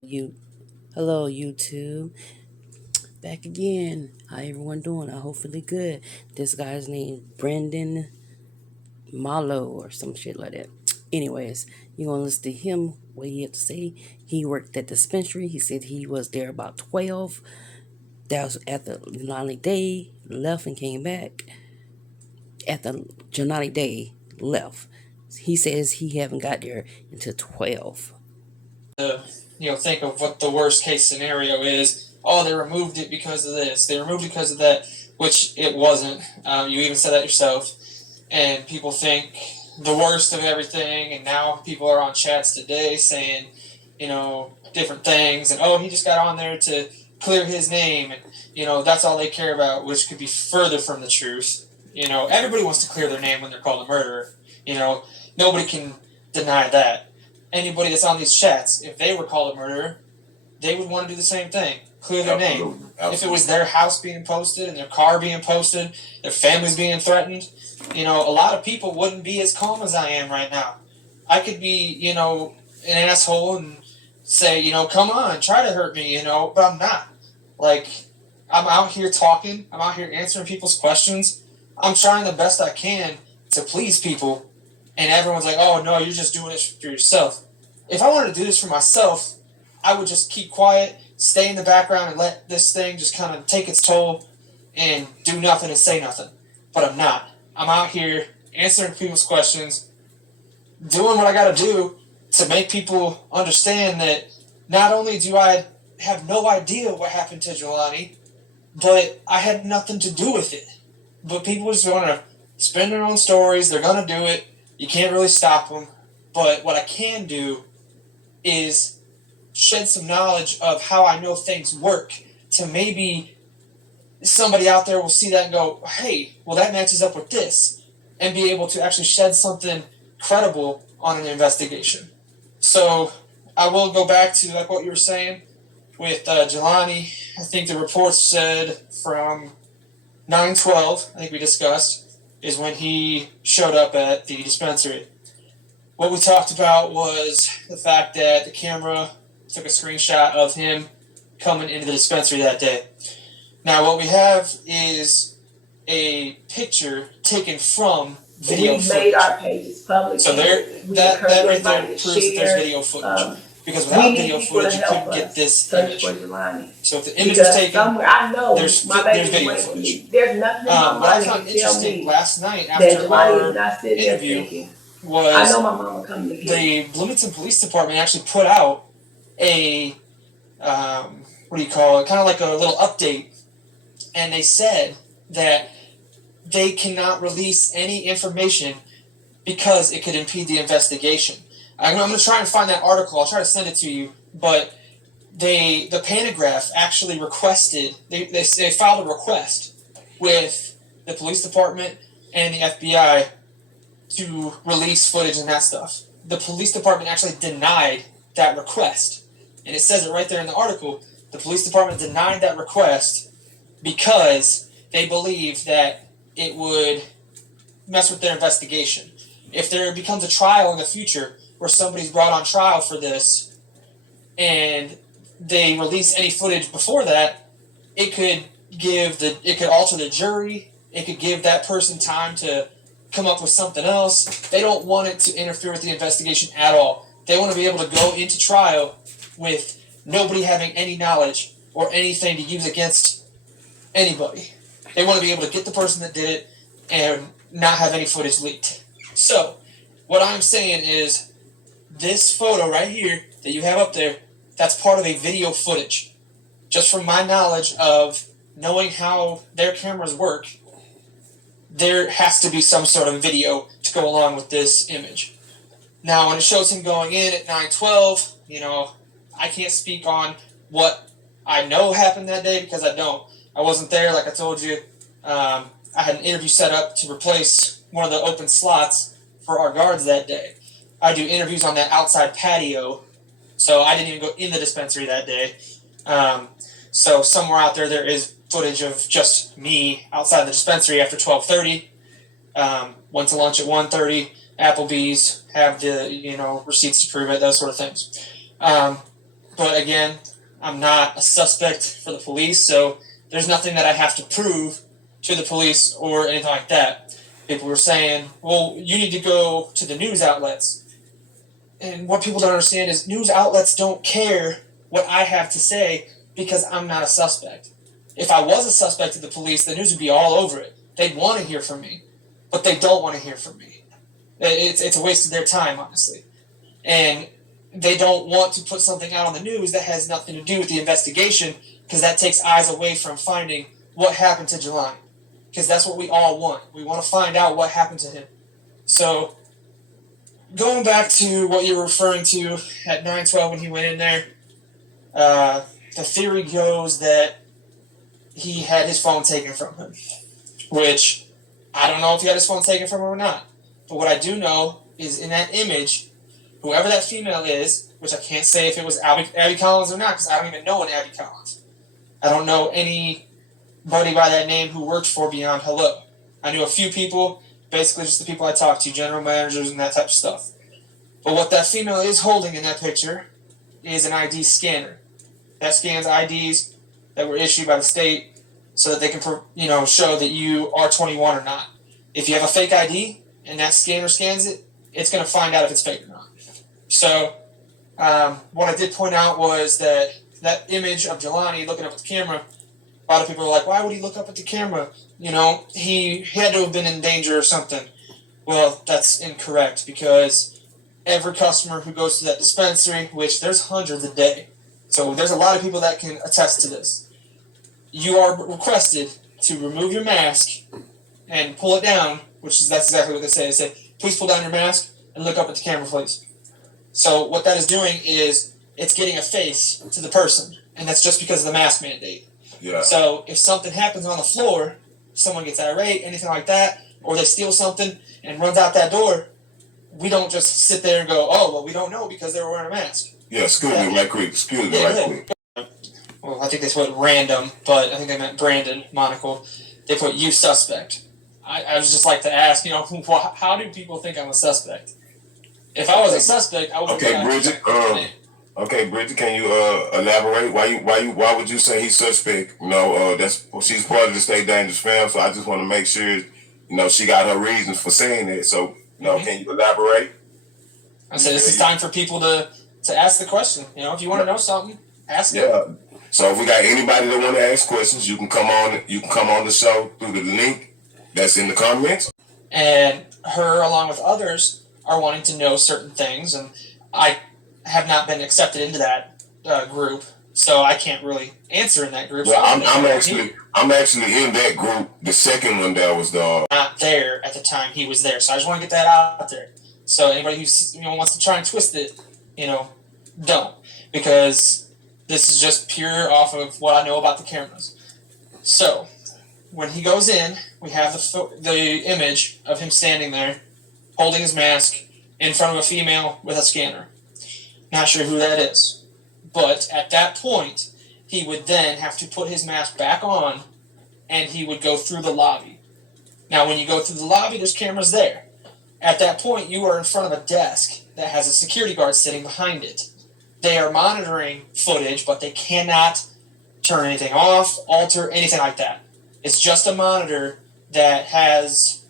You, hello YouTube, back again. How everyone doing? I hopefully good. This guy's name Brendan Malo or some shit like that. Anyways, you gonna listen to him. What he had to say. He worked at the dispensary. He said he was there about 12. That was at the Jelani Day. Left and came back. At the Jelani Day, left. He says he haven't got there until 12. To think of what the worst case scenario is. Oh, they removed it because of this. They removed it because of that, which it wasn't. You even said that yourself. And people think the worst of everything. And now people are on chats today saying, different things. And oh, he just got on there to clear his name. And that's all they care about, which could be further from the truth. Everybody wants to clear their name when they're called a murderer. Nobody can deny that. Anybody that's on these chats, if they were called a murderer, they would want to do the same thing. Clear their name. If it was their house being posted and their car being posted, their families being threatened, a lot of people wouldn't be as calm as I am right now. I could be, an asshole and say, come on, try to hurt me, but I'm not. Like, I'm out here talking. I'm out here answering people's questions. I'm trying the best I can to please people. And everyone's like, oh, no, you're just doing it for yourself. If I wanted to do this for myself, I would just keep quiet, stay in the background, and let this thing just kind of take its toll and do nothing and say nothing. But I'm not. I'm out here answering people's questions, doing what I got to do to make people understand that not only do I have no idea what happened to Jelani, but I had nothing to do with it. But people just want to spin their own stories. They're going to do it. You can't really stop them. But what I can do is shed some knowledge of how I know things work to maybe somebody out there will see that and go, hey, well, that matches up with this, and be able to actually shed something credible on an investigation. So I will go back to like what you were saying with Jelani. I think the reports said from 9/12, I think we discussed, is when he showed up at the dispensary. What we talked about was the fact that the camera took a screenshot of him coming into the dispensary that day. Now, what we have is a picture taken from video We've footage. made our pages public. So that right there proves that there's video footage. Because without video footage, you couldn't get this image. So if the image was taken, I know there's video footage. There's nothing What I found interesting last night after our interview was the Bloomington Police Department actually put out a what do you call it? Kind of like a little update, and they said that they cannot release any information because it could impede the investigation. I'm going to try and find that article. I'll try to send it to you, but the Panagraph actually requested, they filed a request with the police department and the FBI to release footage and that stuff. The police department actually denied that request. And it says it right there in the article. The police department denied that request because they believe that it would mess with their investigation. If there becomes a trial in the future where somebody's brought on trial for this and they release any footage before that, it could alter the jury. It could give that person time to come up with something else. They don't want it to interfere with the investigation at all. They want to be able to go into trial with nobody having any knowledge or anything to use against anybody. They want to be able to get the person that did it and not have any footage leaked. So, what I'm saying is, this photo right here that you have up there, that's part of a video footage. Just from my knowledge of knowing how their cameras work, there has to be some sort of video to go along with this image. Now, when it shows him going in at 9:12, I can't speak on what I know happened that day because I don't. I wasn't there, like I told you. I had an interview set up to replace one of the open slots for our guards that day. I do interviews on that outside patio, so I didn't even go in the dispensary that day. So somewhere out there is footage of just me outside the dispensary after 12:30. Went to lunch at 1:30. Applebee's, have the receipts to prove it, those sort of things. But again, I'm not a suspect for the police, so there's nothing that I have to prove to the police or anything like that. People were saying, well, you need to go to the news outlets. And what people don't understand is news outlets don't care what I have to say because I'm not a suspect. If I was a suspect to the police, the news would be all over it. They'd want to hear from me, but they don't want to hear from me. It's a waste of their time, honestly. And they don't want to put something out on the news that has nothing to do with the investigation because that takes eyes away from finding what happened to Jelani. Because that's what we all want. We want to find out what happened to him. So, going back to what you were referring to at 9/12 when he went in there, the theory goes that he had his phone taken from him, which I don't know if he had his phone taken from him or not. But what I do know is in that image, whoever that female is, which I can't say if it was Abby Collins or not, because I don't even know an Abby Collins. I don't know anybody by that name who worked for Beyond Hello. I knew a few people, basically just the people I talked to, general managers and that type of stuff. But what that female is holding in that picture is an ID scanner. That scans IDs that were issued by the state so that they can, show that you are 21 or not. If you have a fake ID and that scanner scans it, it's going to find out if it's fake or not. So, what I did point out was that image of Jelani looking up at the camera, a lot of people are like, why would he look up at the camera? He had to have been in danger or something. Well, that's incorrect because every customer who goes to that dispensary, which there's hundreds a day, so there's a lot of people that can attest to this. You are requested to remove your mask and pull it down, that's exactly what they say. They say, please pull down your mask and look up at the camera, please. So what that is doing is it's getting a face to the person, and that's just because of the mask mandate. Yeah. So if something happens on the floor, someone gets irate, anything like that, or they steal something and runs out that door, we don't just sit there and go, oh, well, we don't know because they were wearing a mask. Yeah, excuse me right quick. Well, I think they put random, but I think they meant Brandon Monaco. They put you suspect. I was just like to ask, how do people think I'm a suspect? If I was a suspect, I would. Okay, Bridget. Bridget, can you elaborate? Why would you say he's suspect? She's part of the State Dangerous fam, so I just want to make sure, she got her reasons for saying that. So, can you elaborate? I said this is time for people to ask the question. If you want to know something, ask it. Yeah. So if we got anybody that want to ask questions, you can come on the show through the link that's in the comments. And her, along with others, are wanting to know certain things, and I have not been accepted into that group, so I can't really answer in that group. Well, I'm actually in that group. The second one that was not there at the time he was there, so I just want to get that out there. So anybody who wants to try and twist it, don't, because this is just pure off of what I know about the cameras. So when he goes in, we have the image of him standing there, holding his mask in front of a female with a scanner. Not sure who that is. But at that point, he would then have to put his mask back on, and he would go through the lobby. Now, when you go through the lobby, there's cameras there. At that point, you are in front of a desk that has a security guard sitting behind it. They are monitoring footage, but they cannot turn anything off, alter, anything like that. It's just a monitor that has,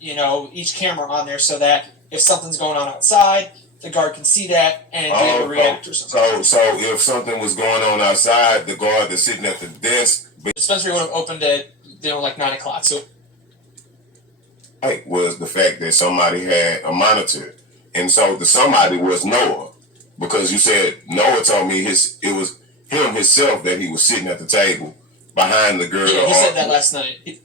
each camera on there so that if something's going on outside, the guard can see that and be able to react or something. So if something was going on outside, the guard that's sitting at the desk... The dispensary would have opened at, 9 o'clock. So was the fact that somebody had a monitor. And so the somebody was Noah. Because you said Noah told me it was him himself that he was sitting at the table behind the girl. Yeah, he said that last night.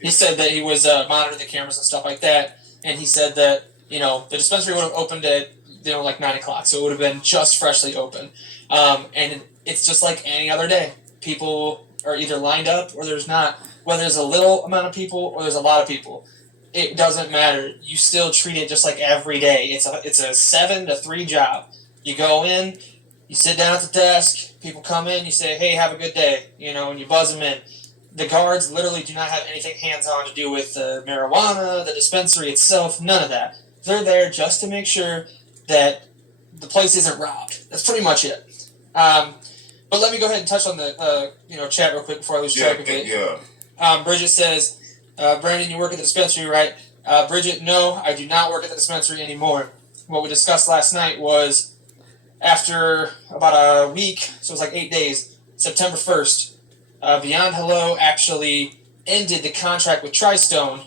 He said that he was monitoring the cameras and stuff like that, and he said that the dispensary would have opened at 9 o'clock, so it would have been just freshly open. And it's just like any other day. People are either lined up or there's not. Whether there's a little amount of people or there's a lot of people, it doesn't matter. You still treat it just like every day. It's a 7 to 3 job. You go in, you sit down at the desk, people come in, you say, hey, have a good day, and you buzz them in. The guards literally do not have anything hands-on to do with the marijuana, the dispensary itself, none of that. They're there just to make sure that the place isn't robbed. That's pretty much it. But let me go ahead and touch on the chat real quick before I lose track of it. Yeah. Bridget says, Brandon, you work at the dispensary, right? Bridget, no, I do not work at the dispensary anymore. What we discussed last night was after about a week, so it was like 8 days, September 1st, Beyond Hello actually ended the contract with TriStone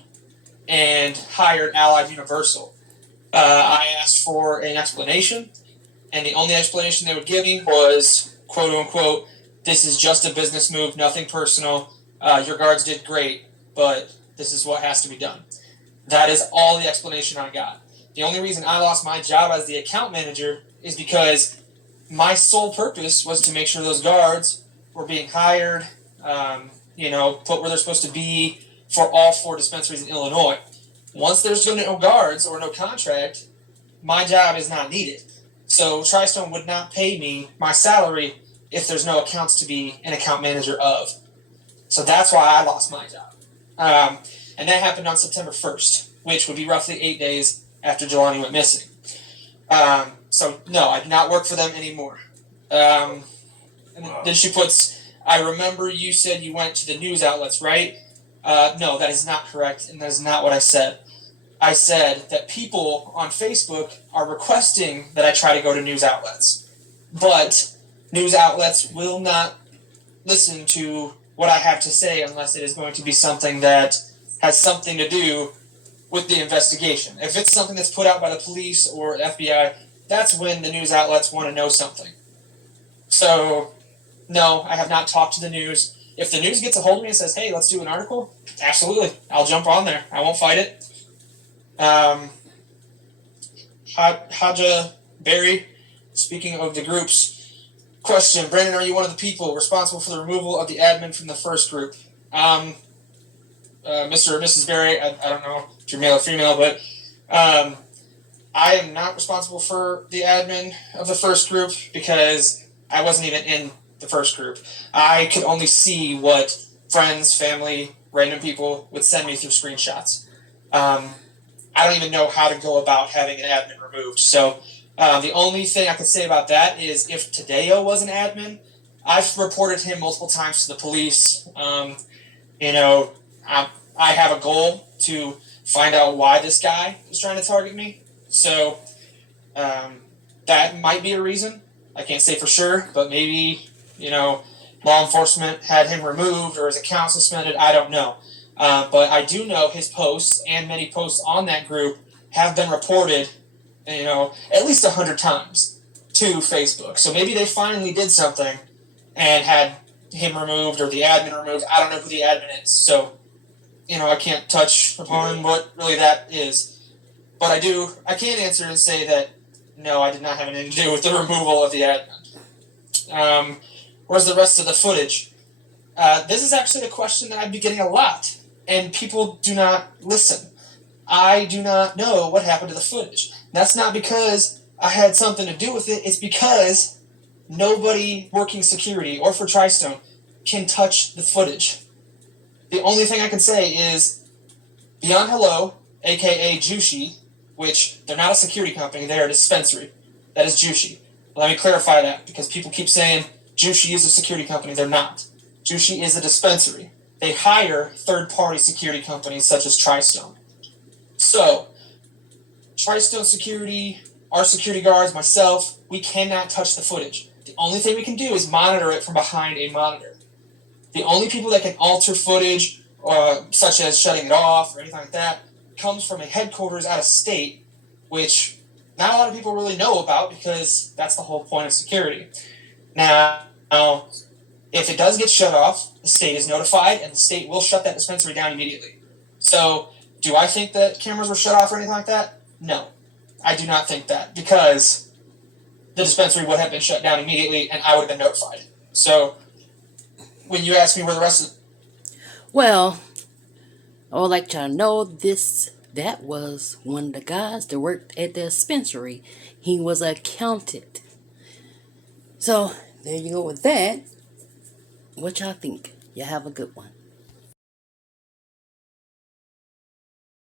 and hired Allied Universal. I asked for an explanation, and the only explanation they would give me was, quote unquote, this is just a business move, nothing personal. Your guards did great, but this is what has to be done. That is all the explanation I got. The only reason I lost my job as the account manager is because my sole purpose was to make sure those guards were being hired, put where they're supposed to be for all 4 dispensaries in Illinois. Once there's no guards or no contract, my job is not needed. So TriStone would not pay me my salary if there's no accounts to be an account manager of. So that's why I lost my job. And that happened on September 1st, which would be roughly 8 days after Jelani went missing. So no, I do not work for them anymore. And then she puts, I remember you said you went to the news outlets, right? No, that is not correct, and that is not what I said. I said that people on Facebook are requesting that I try to go to news outlets, but news outlets will not listen to what I have to say unless it is going to be something that has something to do with the investigation. If it's something that's put out by the police or FBI, that's when the news outlets want to know something. So, no, I have not talked to the news. If the news gets a hold of me and says, hey, let's do an article, absolutely, I'll jump on there. I won't fight it. Haja Berry, speaking of the groups, question, Brandon, are you one of the people responsible for the removal of the admin from the first group? Mr. or Mrs. Berry, I don't know if you're male or female, but I am not responsible for the admin of the first group because I wasn't even in the first group. I could only see what friends, family, random people would send me through screenshots. I don't even know how to go about having an admin removed. So the only thing I can say about that is if Tadeo was an admin, I've reported him multiple times to the police. I have a goal to find out why this guy is trying to target me. So that might be a reason. I can't say for sure, but maybe, law enforcement had him removed or his account suspended. I don't know. But I do know his posts and many posts on that group have been reported, at least 100 times to Facebook. So maybe they finally did something and had him removed or the admin removed. I don't know who the admin is. So, I can't touch upon what really that is. But I can answer and say that, no, I did not have anything to do with the removal of the admin. Where's the rest of the footage? This is actually a question that I've been getting a lot, and people do not listen. I do not know what happened to the footage. That's not because I had something to do with it. It's because nobody working security or for TriStone can touch the footage. The only thing I can say is Beyond Hello, a.k.a. Jushi, which they're not a security company, they are a dispensary. That is Jushi. Let me clarify that, because people keep saying Jushi is a security company. They're not. Jushi is a dispensary. They hire third-party security companies such as TriStone. So, TriStone Security, our security guards, myself, we cannot touch the footage. The only thing we can do is monitor it from behind a monitor. The only people that can alter footage, such as shutting it off or anything like that, comes from a headquarters out of state, which not a lot of people really know about because that's the whole point of security. Now, if it does get shut off, the state is notified, and the state will shut that dispensary down immediately. So, do I think that cameras were shut off or anything like that? No. I do not think that, because the dispensary would have been shut down immediately, and I would have been notified. So, when you ask me where the rest of... Well, I would like y'all to know that was one of the guys that worked at the dispensary. He was an accountant. So, there you go with that. What y'all think? Y'all have a good one.